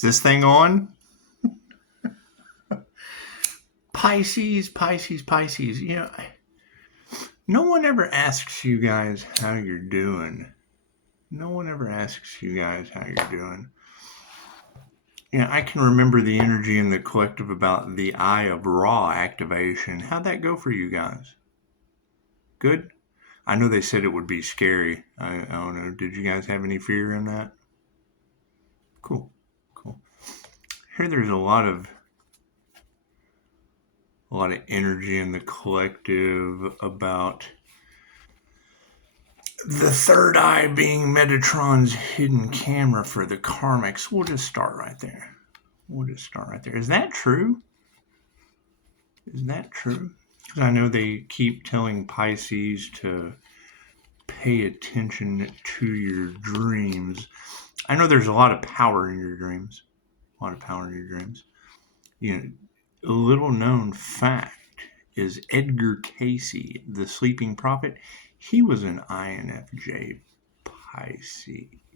Is this thing on? Pisces. You know, no one ever asks you guys how you're doing. No one ever asks you guys how you're doing. You know, I can remember the energy in the collective about the Eye of Ra activation. How'd that go for you guys? Good? I know they said it would be scary. I don't know. Did you guys have any fear in that? Cool. Here there's a lot of energy in the collective about the third eye being Metatron's hidden camera for the karmics. We'll just start right there. Is that true? Because I know they keep telling Pisces to pay attention to your dreams. I know there's a lot of power in your dreams. You know, a little known fact is Edgar Casey, the sleeping prophet. He was an INFJ Pisces.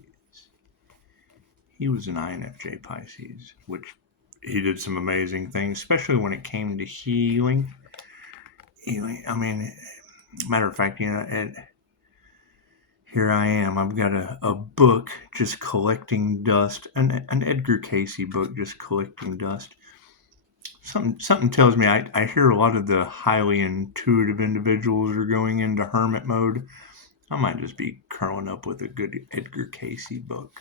Which he did some amazing things, especially when it came to healing. I mean, matter of fact, you know, here I am. I've got a book just collecting dust, an Edgar Casey book just collecting dust. Something tells me I hear a lot of the highly intuitive individuals are going into hermit mode. I might just be curling up with a good Edgar Casey book.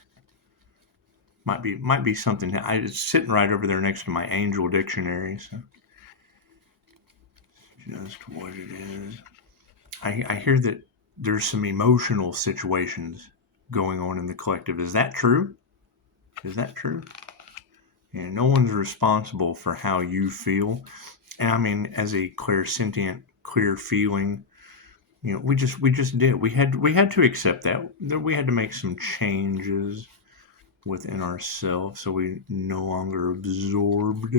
Might be something. It's sitting right over there next to my angel dictionary. So just what it is. I hear that there's some emotional situations going on in the collective. Is that true? And no one's responsible for how you feel. And I mean, as a clairsentient, clear feeling, you know, we just did. We had to accept that we had to make some changes within ourselves, so we no longer absorbed.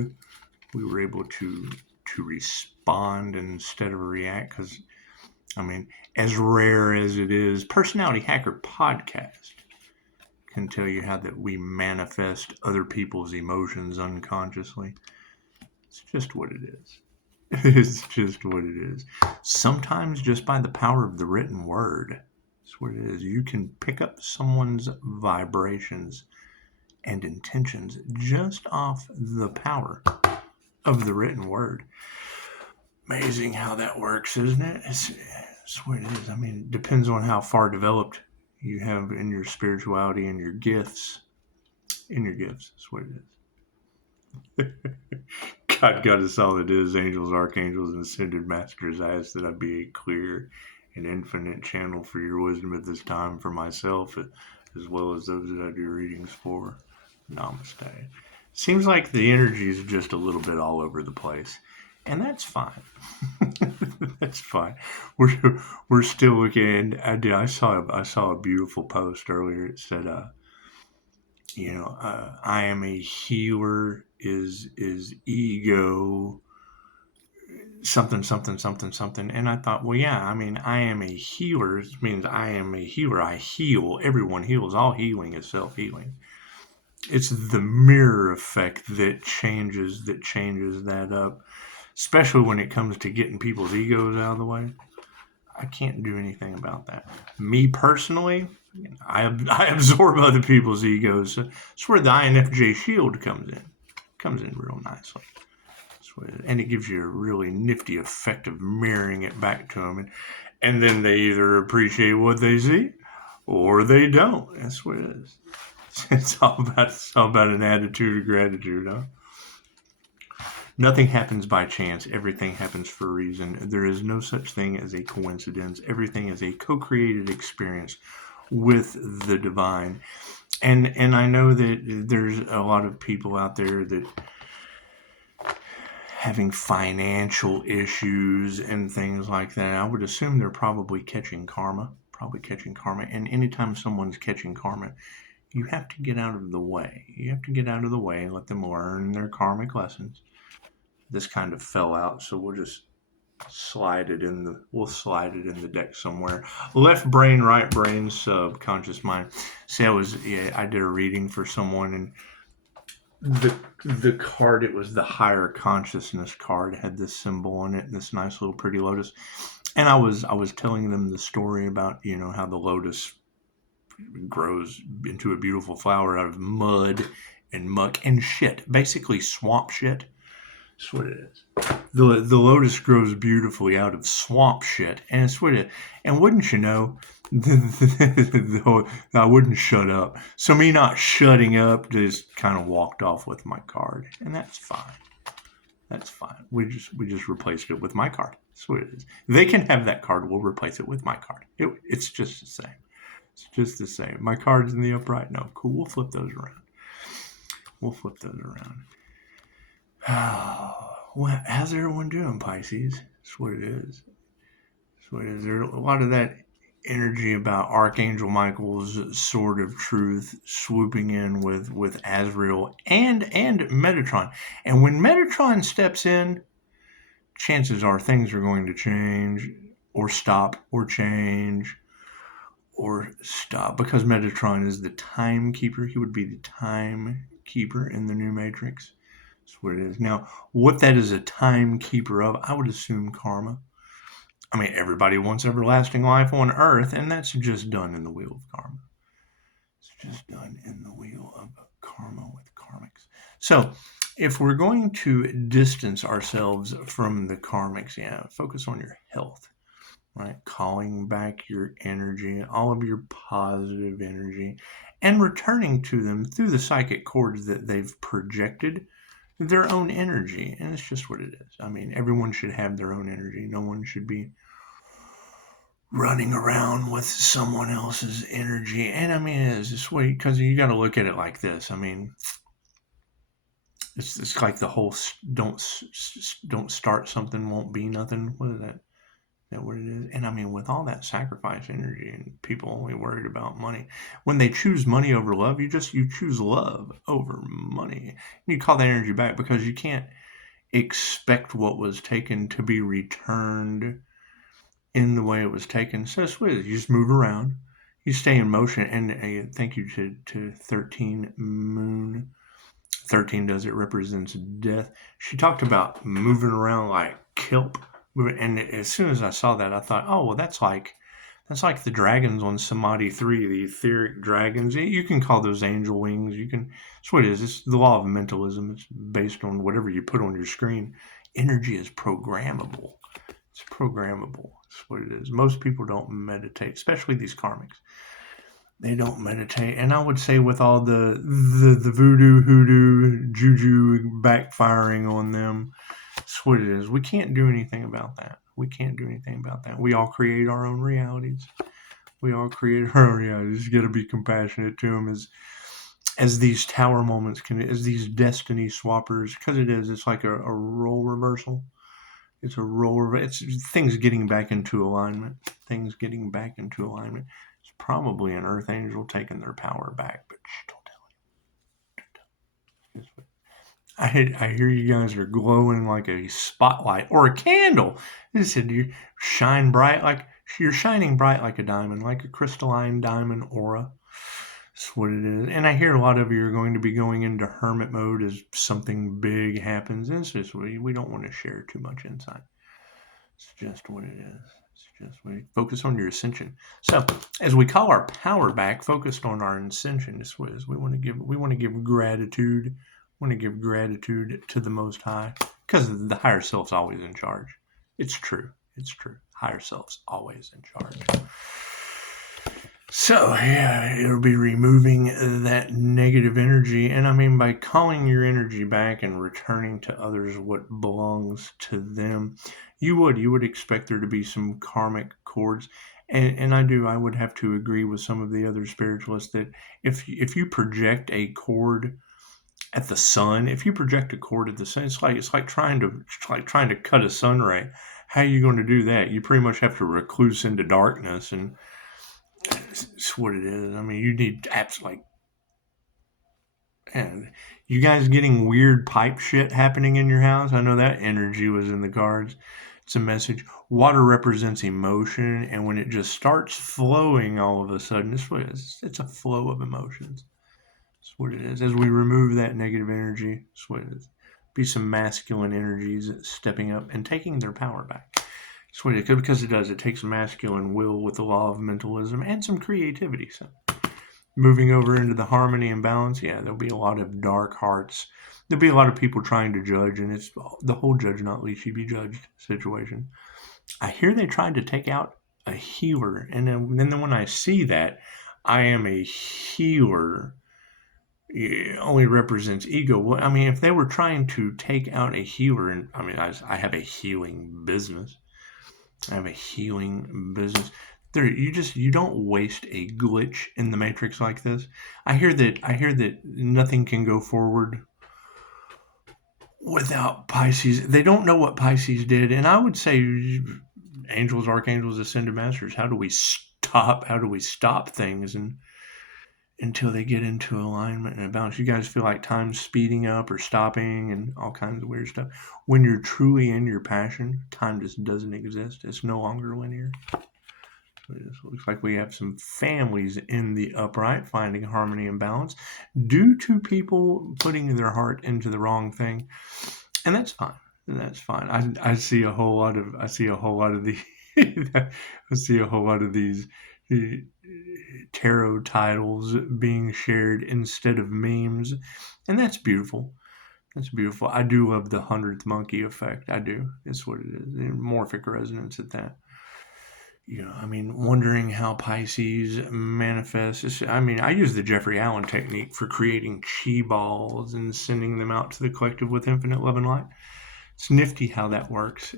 We were able to respond instead of react. Because, I mean, as rare as it is, Personality Hacker Podcast can tell you how that we manifest other people's emotions unconsciously. It's just what it is. Sometimes just by the power of the written word. That's what it is. You can pick up someone's vibrations and intentions just off the power of the written word. Amazing how that works, isn't it? It's what it is. I mean, it depends on how far developed you have in your spirituality and your gifts. That's what it is. God got us all it is. Angels, archangels, and ascended masters. I ask that I be a clear and infinite channel for your wisdom at this time for myself, as well as those that I do readings for. Namaste. Seems like the energy is just a little bit all over the place. And that's fine. That's fine. We're still looking. I saw a beautiful post earlier. It said, I am a healer is ego something. And I thought, well, yeah. I mean, I am a healer. It means I am a healer. I heal. Everyone heals. All healing is self-healing. It's the mirror effect that changes that up. Especially when it comes to getting people's egos out of the way. I can't do anything about that. Me personally, I absorb other people's egos. That's where the INFJ shield comes in. Comes in real nicely. And it gives you a really nifty effect of mirroring it back to them. And then they either appreciate what they see or they don't. That's what it is. It's all about an attitude of gratitude, huh? Nothing happens by chance. Everything happens for a reason. There is no such thing as a coincidence. Everything is a co-created experience with the divine. And I know that there's a lot of people out there that having financial issues and things like that. I would assume they're probably catching karma. And anytime someone's catching karma, you have to get out of the way. And let them learn their karmic lessons. This kind of fell out, so we'll just slide it in the deck somewhere. Left brain, right brain, subconscious mind. See, I did a reading for someone, and the card, it was the higher consciousness card, had this symbol on it, this nice little pretty lotus. And I was telling them the story about, how the lotus grows into a beautiful flower out of mud and muck and shit, basically swamp shit. That's what it is. The lotus grows beautifully out of swamp shit, and it's what it. And wouldn't you know, I wouldn't shut up. So me not shutting up just kind of walked off with my card, and that's fine. That's fine. We just replaced it with my card. That's what it is. They can have that card. We'll replace it with my card. It's just the same. It's just the same. My card's in the upright. No, cool. We'll flip those around. Well, how's everyone doing, Pisces? That's what it is. There's a lot of that energy about Archangel Michael's sword of truth swooping in with Azrael and Metatron. And when Metatron steps in, chances are things are going to change or stop or change or stop, because Metatron is the timekeeper. He would be the timekeeper in the new Matrix. That's what it is. Now, what that is a timekeeper of, I would assume karma. I mean, everybody wants everlasting life on Earth, and that's just done in the wheel of karma. It's just done in the wheel of karma with karmics. So, if we're going to distance ourselves from the karmics, focus on your health, right? Calling back your energy, all of your positive energy, and returning to them through the psychic cords that they've projected their own energy. And it's just what it is. I mean, everyone should have their own energy. No one should be running around with someone else's energy. And I mean, it's this way, because you got to look at it like this. I mean, it's like the whole don't start something, won't be nothing. What is that? Is that what it is? And I mean, with all that sacrifice energy and people only worried about money, when they choose money over love, you choose love over money. And you call that energy back, because you can't expect what was taken to be returned in the way it was taken. So it's weird. You just move around, you stay in motion. And thank you to 13 Moon. 13 does it represents death. She talked about moving around like kelp. And as soon as I saw that, I thought, oh, well, that's like the dragons on Samadhi 3, the etheric dragons. You can call those angel wings. That's what it is. It's the law of mentalism. It's based on whatever you put on your screen. Energy is programmable. It's programmable. That's what it is. Most people don't meditate, especially these karmics. They don't meditate. And I would say, with all the voodoo, hoodoo, juju backfiring on them, that's what it is. We can't do anything about that. We all create our own realities. You got to be compassionate to them as these tower moments as these destiny swappers, because it's like a role reversal. It's a role. It's things getting back into alignment. It's probably an earth angel taking their power back, but don't tell him. I hear you guys are glowing like a spotlight or a candle. They said you're shining bright like a diamond, like a crystalline diamond aura. That's what it is. And I hear a lot of you are going to be going into hermit mode as something big happens. And it's just we don't want to share too much insight. It's just what it is. We focus on your ascension. So as we call our power back, focused on our ascension, we want to give gratitude. We want to give gratitude to the Most High, because the higher self's always in charge. It's true. Higher self's always in charge. So it'll be removing that negative energy. And I mean, by calling your energy back and returning to others what belongs to them, you would expect there to be some karmic cords. And I would have to agree with some of the other spiritualists that if you project a cord at the sun, it's like trying to cut a sun ray. How are you going to do that? You pretty much have to recluse into darkness, and it's what it is. I mean, you need apps like, and you guys getting weird pipe shit happening in your house. I know that energy was in the cards. It's a message. Water represents emotion, and when it just starts flowing all of a sudden, it's a flow of emotions. That's That's what it is. As we remove that negative energy, that's what it is. Be some masculine energies stepping up and taking their power back. That's what it is, because it does. It takes masculine will with the law of mentalism and some creativity. So moving over into the harmony and balance, yeah, there'll be a lot of dark hearts. There'll be a lot of people trying to judge, and it's the whole judge not lest ye be judged situation. I hear they tried to take out a healer, and then when I see that, I am a healer, it only represents ego. Well, I mean, if they were trying to take out a healer, and I mean, I have a healing business. I have a healing business. You don't waste a glitch in the matrix like this. I hear that nothing can go forward without Pisces. They don't know what Pisces did, and I would say angels, archangels, ascended masters. How do we stop things and until they get into alignment and a balance? You guys feel like time's speeding up or stopping and all kinds of weird stuff. When you're truly in your passion, time just doesn't exist. It's no longer linear. It looks like we have some families in the upright finding harmony and balance due to people putting their heart into the wrong thing, and that's fine. That's fine. I see a whole lot of I see a whole lot of these tarot titles being shared instead of memes, and that's beautiful. That's beautiful. I do love the 100th monkey effect. I do. It's what it is. Morphic resonance at that. I mean, wondering how Pisces manifests. I mean, I use the Jeffrey Allen technique for creating chi balls and sending them out to the collective with infinite love and light. It's nifty how that works.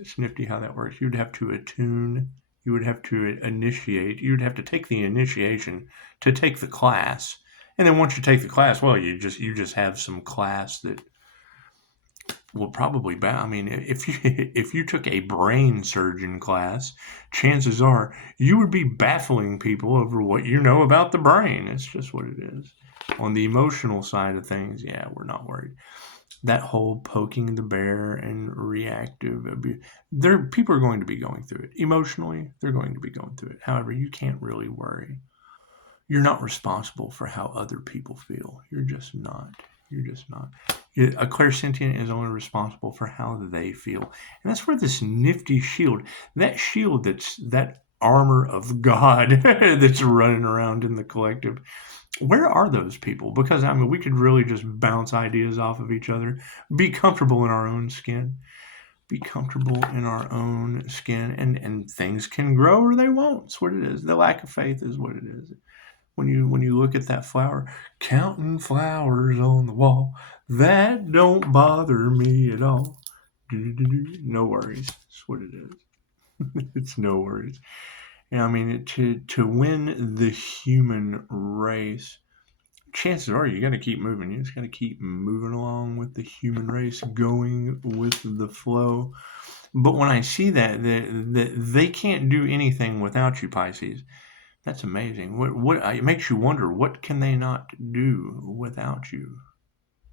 You'd have to attune. You would have to initiate. You'd have to take the initiation to take the class. And then once you take the class, well, you just have some class that will probably I mean, if you took a brain surgeon class, chances are you would be baffling people over what you know about the brain. It's just what it is. On the emotional side of things, yeah, we're not worried. That whole poking the bear and reactive abuse, people are going to be going through it. Emotionally, they're going to be going through it. However, you can't really worry. You're not responsible for how other people feel. You're just not. A clairsentient is only responsible for how they feel. And that's where this nifty shield, that armor of God that's running around in the collective, where are those people? Because, I mean, we could really just bounce ideas off of each other, be comfortable in our own skin. And things can grow or they won't. It's what it is. The lack of faith is what it is. When you look at that flower, counting flowers on the wall, that don't bother me at all. No worries. That's what it is. It's no worries. And I mean, to win the human race, chances are you got to keep moving. You just got to keep moving along with the human race, going with the flow. But when I see that they can't do anything without you, Pisces, that's amazing. What it makes you wonder, what can they not do without you,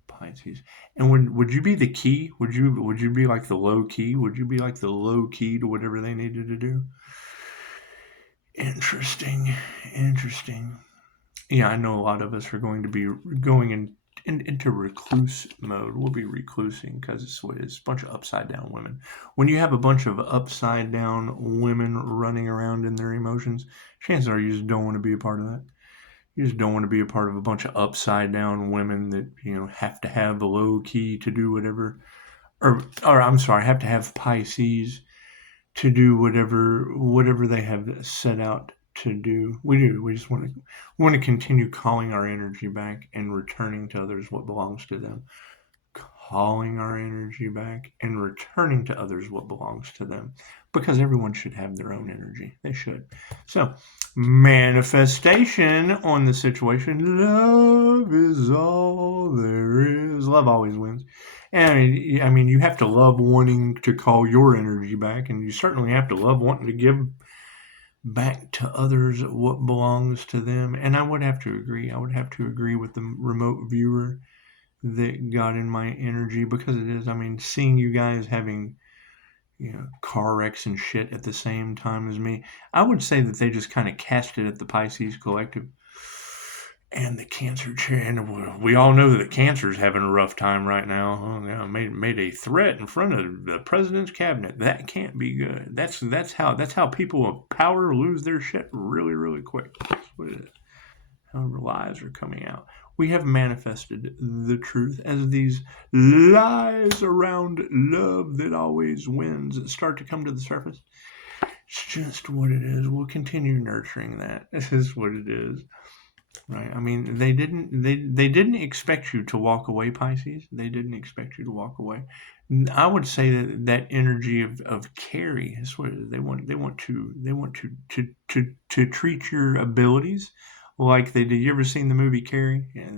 Pisces? And would you be the key? Would you be like the low key? Would you be like the low key to whatever they needed to do? Interesting. Yeah, I know a lot of us are going to be going into recluse mode. We'll be reclusing because it's a bunch of upside down women. When you have a bunch of upside down women running around in their emotions, chances are you just don't want to be a part of that. You just don't want to be a part of a bunch of upside down women that have to have the low key to do whatever, or I'm sorry, have to have Pisces to do whatever they have set out to do. We do. We just want to continue calling our energy back and returning to others what belongs to them. Calling our energy back and returning to others what belongs to them. Because everyone should have their own energy. They should. So, manifestation on the situation. Love is all there is. Love always wins. And I mean, you have to love wanting to call your energy back, and you certainly have to love wanting to give back to others what belongs to them. And I would have to agree. I would have to agree with the remote viewer that got in my energy, because it is, I mean, seeing you guys having car wrecks and shit at the same time as me, I would say that they just kind of cast it at the Pisces collective. And the cancer chair, and we all know that cancer is having a rough time right now. Oh, yeah, made a threat in front of the president's cabinet. That can't be good. That's how people of power lose their shit really, really quick. That's what it is. However, lies are coming out. We have manifested the truth as these lies around love that always wins start to come to the surface. It's just what it is. We'll continue nurturing that. This is what it is. Right. I mean, they didn't expect you to walk away, Pisces. They didn't expect you to walk away. I would say that energy of carry is what it is. They want to treat your abilities like they did. You ever seen the movie Carrie? Yeah,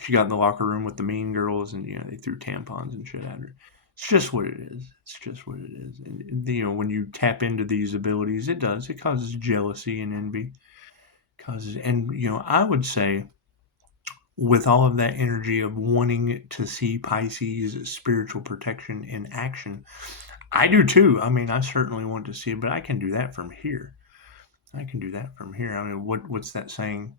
she got in the locker room with the mean girls, and they threw tampons and shit at her. It's just what it is. It's just what it is. And, when you tap into these abilities, it causes jealousy and envy. And I would say, with all of that energy of wanting to see Pisces spiritual protection in action, I do too. I mean, I certainly want to see it, but I can do that from here. I mean, what's that saying?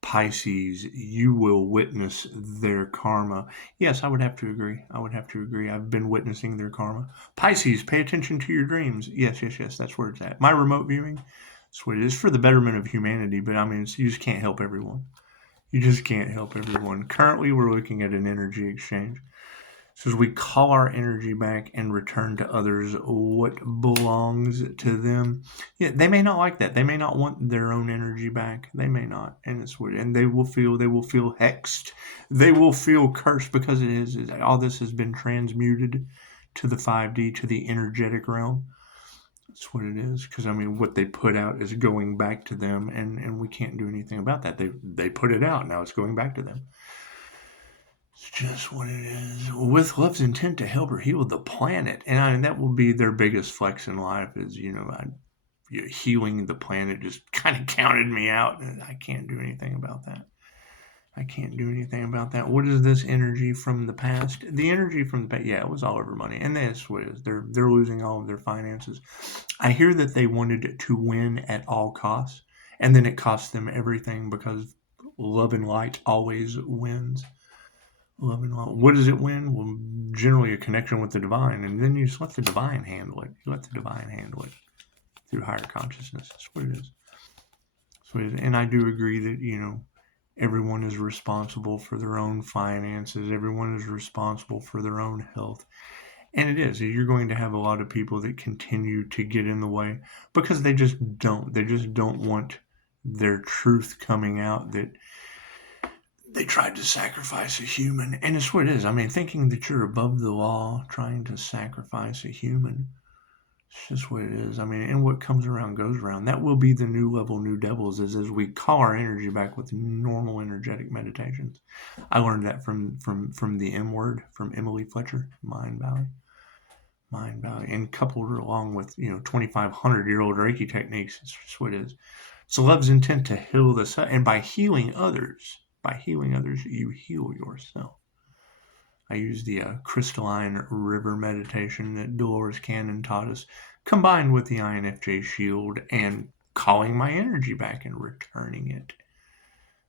Pisces, you will witness their karma. Yes, I would have to agree. I've been witnessing their karma. Pisces, pay attention to your dreams. Yes. That's where it's at. My remote viewing, that's what it is, for the betterment of humanity. But I mean, you just can't help everyone. Currently, we're looking at an energy exchange. So as we call our energy back and return to others what belongs to them, they may not like that. They may not want their own energy back. They may not, and they will feel hexed. They will feel cursed, because all this has been transmuted to the 5D, to the energetic realm. That's what it is. Because I mean, what they put out is going back to them, and we can't do anything about that. They put it out. Now it's going back to them. It's just what it is. With love's intent to help her heal the planet, and that will be their biggest flex in life. Is healing the planet just kind of counted me out, and I can't do anything about that. What is this energy from the past? The energy from the past, it was all over money, and that's what it is. They're losing all of their finances. I hear that they wanted to win at all costs, and then it cost them everything, because love and light always wins. Love and light. What does it win? Well, generally a connection with the divine, and then you just let the divine handle it. Through higher consciousness. That's what it is. And I do agree that everyone is responsible for their own finances. Everyone is responsible for their own health. And it is. You're going to have a lot of people that continue to get in the way, because they just don't. They just don't want their truth coming out, that they tried to sacrifice a human. And it's what it is. I mean, thinking that you're above the law, trying to sacrifice a human. It's just what it is. I mean, and what comes around goes around. That will be the new level, new devils, is as we call our energy back with normal energetic meditations. I learned that from the M word, from Emily Fletcher, Mind Valley, and coupled along with 2,500-year-old Reiki techniques. It's just what it is. So love's intent to heal the and by healing others, you heal yourself. I use the crystalline river meditation that Dolores Cannon taught us, combined with the INFJ shield and calling my energy back and returning it.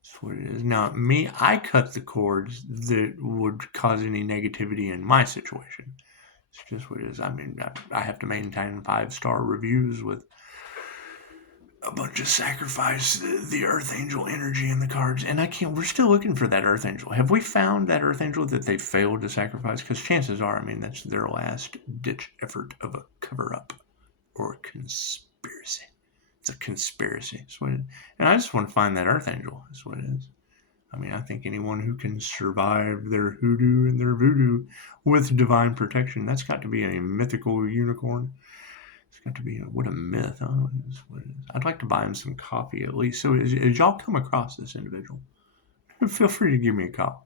That's what it is. Now, me, I cut the cords that would cause any negativity in my situation. It's just what it is. I mean, I have to maintain 5-star reviews with a bunch of sacrifice, the Earth Angel energy in the cards, and we're still looking for that Earth Angel. Have we found that Earth Angel that they failed to sacrifice? Because chances are, I mean, that's their last ditch effort of a cover-up or a conspiracy. It's a conspiracy. That's what it is. And I just want to find that Earth Angel. That's what it is. I mean, I think anyone who can survive their hoodoo and their voodoo with divine protection, that's got to be a mythical unicorn. It's got to be what a myth. Oh, it's what it is. I'd like to buy him some coffee at least. So as y'all come across this individual, feel free to give me a call.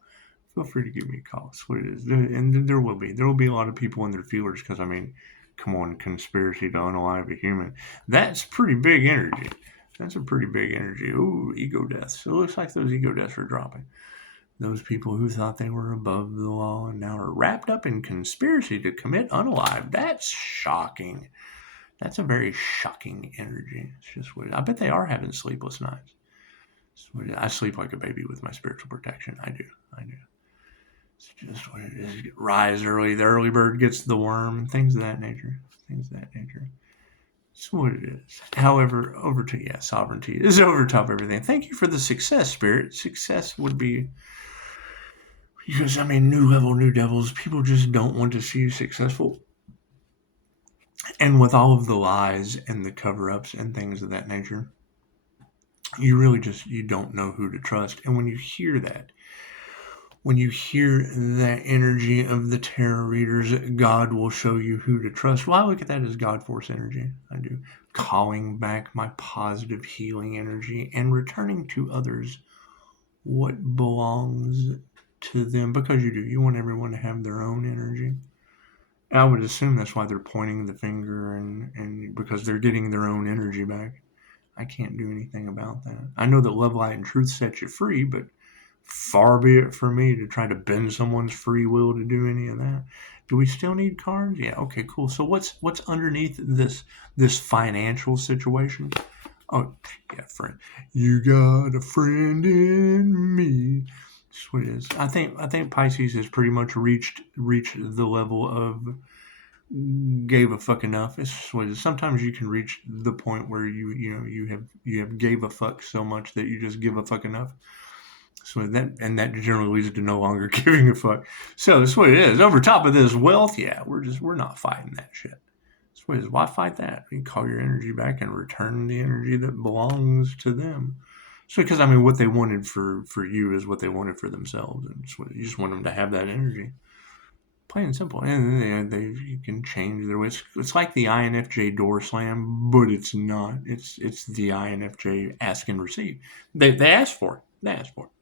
That's what it is. And there will be a lot of people in their feelers, because I mean, come on, conspiracy to unalive a human. That's pretty big energy. That's a pretty big energy. Ooh, ego deaths. It looks like those ego deaths are dropping. Those people who thought they were above the law and now are wrapped up in conspiracy to commit unalive. That's shocking. That's a very shocking energy. It's just what I bet they are having sleepless nights. I sleep like a baby with my spiritual protection. I do. It's just what it is. Rise early. The early bird gets the worm. Things of that nature. It's what it is. However, over to sovereignty is over top of everything. Thank you for the success, Spirit. Success would be because new level, new devils. People just don't want to see you successful. And with all of the lies and the cover-ups and things of that nature, you really you don't know who to trust. And when you hear that energy of the tarot readers, God will show you who to trust. Well, I look at that as God force energy. I do. Calling back my positive healing energy and returning to others what belongs to them, because you do. You want everyone to have their own energy. I would assume that's why they're pointing the finger and because they're getting their own energy back. I can't do anything about that. I know that love, light, and truth sets you free, but far be it for me to try to bend someone's free will to do any of that. Do we still need cards? Yeah, okay, cool. So what's underneath this financial situation? Oh, yeah, friend. You got a friend in me. That's what it is. I think Pisces has pretty much reached the level of gave a fuck enough. It's what it is. Sometimes you can reach the point where you have gave a fuck so much that you just give a fuck enough. So that generally leads to no longer giving a fuck. So that's what it is. Over top of this wealth, we're not fighting that shit. That's what it is. Why fight that? You call your energy back and return the energy that belongs to them. So because what they wanted for you is what they wanted for themselves, and you just want them to have that energy. Plain and simple. And you can change their ways. It's like the INFJ door slam, but it's not. It's the INFJ ask and receive. They asked for it.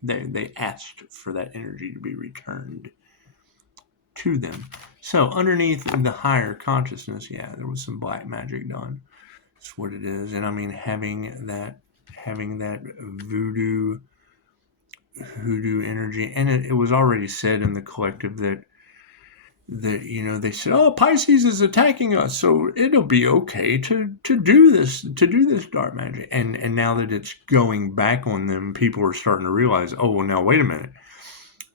They asked for that energy to be returned to them. So underneath the higher consciousness, there was some black magic done. That's what it is. And having that voodoo energy, and it was already said in the collective that they said, oh, Pisces is attacking us, so it'll be okay to do this dark magic. And now that it's going back on them, people are starting to realize, oh, well, now wait a minute.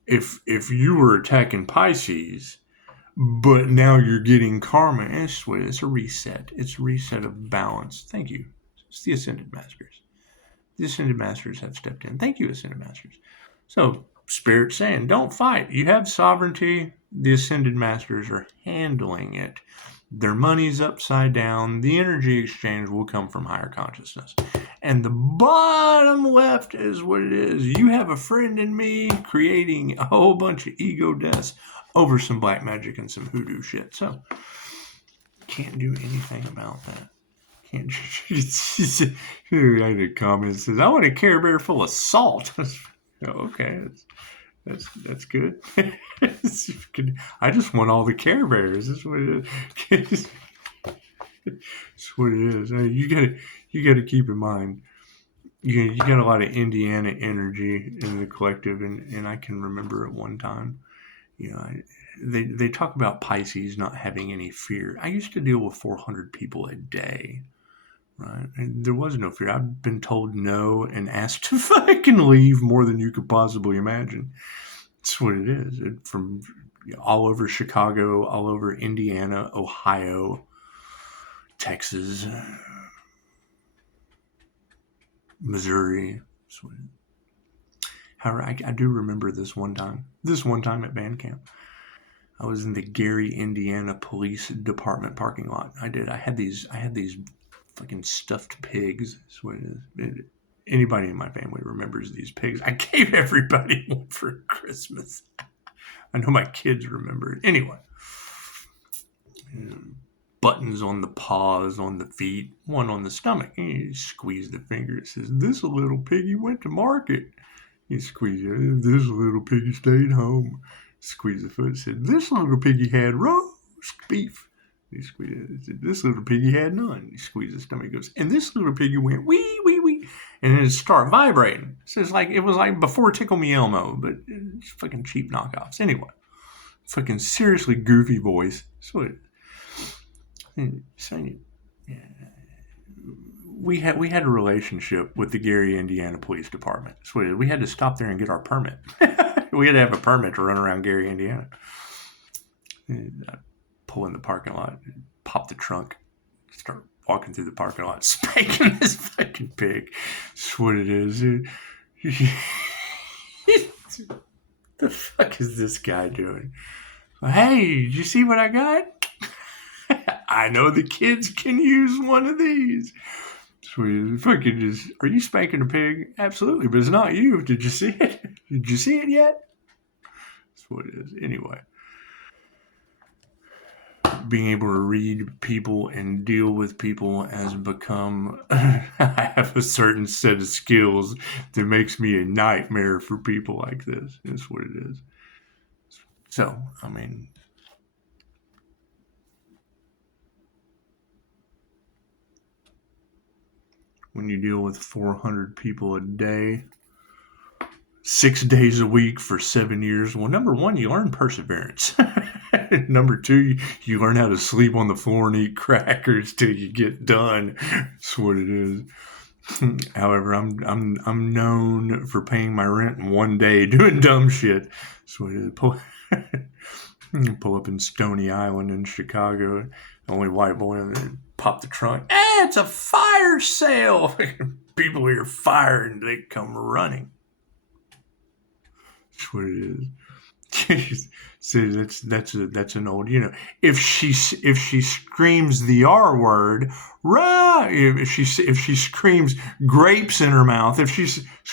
If you were attacking Pisces, but now you're getting karma, it's a reset. It's a reset of balance. Thank you. It's the Ascended Masters. The Ascended Masters have stepped in. Thank you, Ascended Masters. So Spirit saying, don't fight. You have sovereignty. The Ascended Masters are handling it. Their money's upside down. The energy exchange will come from higher consciousness. And the bottom left is what it is. You have a friend in me, creating a whole bunch of ego deaths over some black magic and some hoodoo shit. So, can't do anything about that. Can't. I did comment says, I want a Care Bear full of salt. Okay, that's good. I just want all the Care Bears. That's what it is. That's what it is. You gotta keep in mind. You got a lot of Indiana energy in the collective, and I can remember at one time, they talk about Pisces not having any fear. I used to deal with 400 people a day. Right. And there was no fear. I've been told no and asked to fucking leave more than you could possibly imagine. That's what it is. From all over Chicago, all over Indiana, Ohio, Texas, Missouri. However, I do remember this one time at band camp. I was in the Gary, Indiana Police Department parking lot. I had these fucking stuffed pigs. That's what it is. Anybody in my family remembers these pigs. I gave everybody one for Christmas. I know my kids remember it. Anyway, buttons on the paws, on the feet, one on the stomach. You squeeze the finger. It says, this little piggy went to market. You squeeze it. This little piggy stayed home. Squeeze the foot. It said, this little piggy had roast beef. You squeeze it. This little piggy had none. You squeeze the stomach. It goes, and this little piggy went wee, wee, wee. And then it start vibrating. So it was like before Tickle Me Elmo, but it's fucking cheap knockoffs. Anyway, fucking seriously goofy voice. So we had a relationship with the Gary, Indiana Police Department. So we had to stop there and get our permit. We had to have a permit to run around Gary, Indiana. I pull in the parking lot, pop the trunk, start walking through the parking lot, spanking this fucking pig. That's what it is. The fuck is this guy doing? Hey, did you see what I got? I know the kids can use one of these. So fucking just, are you spanking a pig? Absolutely, but it's not you. Did you see it? Did you see it yet? That's what it is. Anyway. Being able to read people and deal with people has become, I have a certain set of skills that makes me a nightmare for people like this. That's what it is. So, I mean, when you deal with 400 people a day, 6 days a week for 7 years, well, number one, you learn perseverance. Number two, you learn how to sleep on the floor and eat crackers till you get done. That's what it is. However, I'm known for paying my rent in one day doing dumb shit. So it is. Pull up in Stony Island in Chicago. The only white boy, pop the trunk. Hey, it's a fire sale. People hear fire and they come running. That's what it is. See, that's an old, if she screams the R word, rah, if she screams grapes in her mouth, if she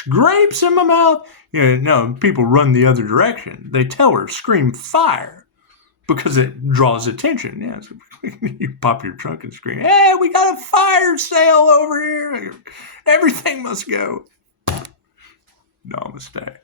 grapes in my mouth, no, people run the other direction. They tell her scream fire because it draws attention. Yeah, so you pop your trunk and scream, hey, we got a fire sale over here. Everything must go. Namaste.